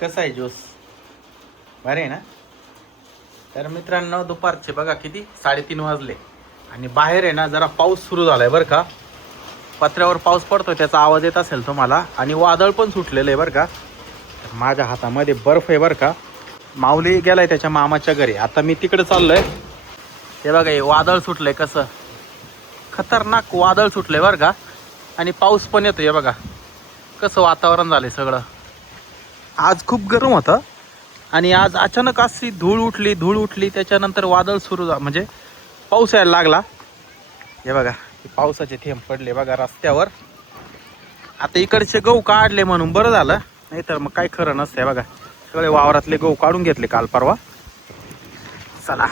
कसा आहे ज्यूस? बरे आहे ना? तर मित्रांनो, दुपारचे बघा किती 3:30 वाजले आणि बाहेर आहे ना जरा पाऊस सुरू झालाय बरं का. पत्र्यावर पाऊस पडतो त्याचा आवाज येत असेल तुम्हाला. आणि वादळ पण सुटलेलं आहे बरं का. तर माझ्या हातामध्ये बर्फ आहे बरं का. माऊली गेलाय त्याच्या मामाच्या घरी. आता मी तिकडे चाललोय. हे बघा हे वादळ सुटलंय, कसं खतरनाक वादळ सुटलंय बरं का. आणि पाऊस पण येतोय बघा. कसं वातावरण झालंय सगळं. आज खूप गरम होतं आणि आज अचानक अशी धूळ उठली त्याच्यानंतर वादळ सुरू म्हणजे पाऊस यायला लागला. हे बघा पावसाचे थेंब पडले बघा रस्त्यावर. आता इकडचे गहू काढले म्हणून बरं झालं, नाही तर मग काय खरं नसतंय बघा. सगळे वावरातले गहू काढून घेतले काल परवा. चला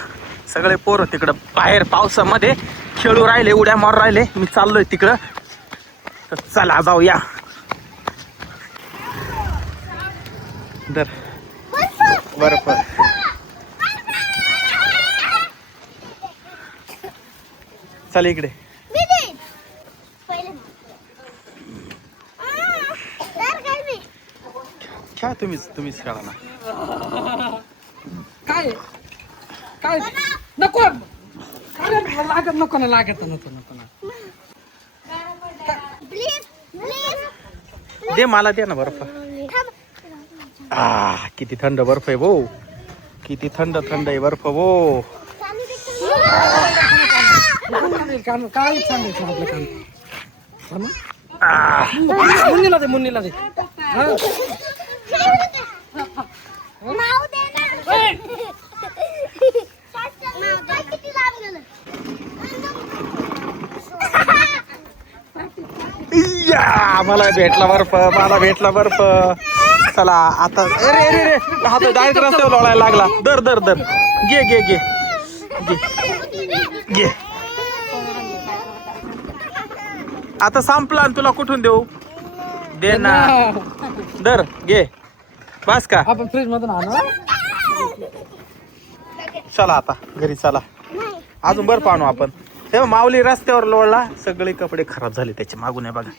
सगळे पोरं तिकडं बाहेर पावसामध्ये खेळू राहिले, उड्या मारू राहिले. मी चाललोय तिकडं. तर चला जाऊया. दर बर्फ चल इकडे. खेळा तुम्हीच खेळा ना. काय काय नको लागत नको ना लागत नको नको ना. दे मला दे ना बर्फ. किती थंड बर्फ आहे भाऊ. किती थंड आहे बर्फ भाऊ. काय सांगायचं आपलं काम. मुन्नीला दे मला भेटला बर्फ. चला आता. अरे हात डायरेक्ट रस्त्यावर लोळायला लागला. दर घे. आता संपला आणि तुला कुठून देऊ? दे ना. दर घे. बस का? आपण फ्रीज मधून आणू. चला आता घरी चला. अजून बर्फ आणू आपण. तेव्हा माऊली रस्त्यावर लोळला. सगळे कपडे खराब झाले त्याचे मागून आहे बघा.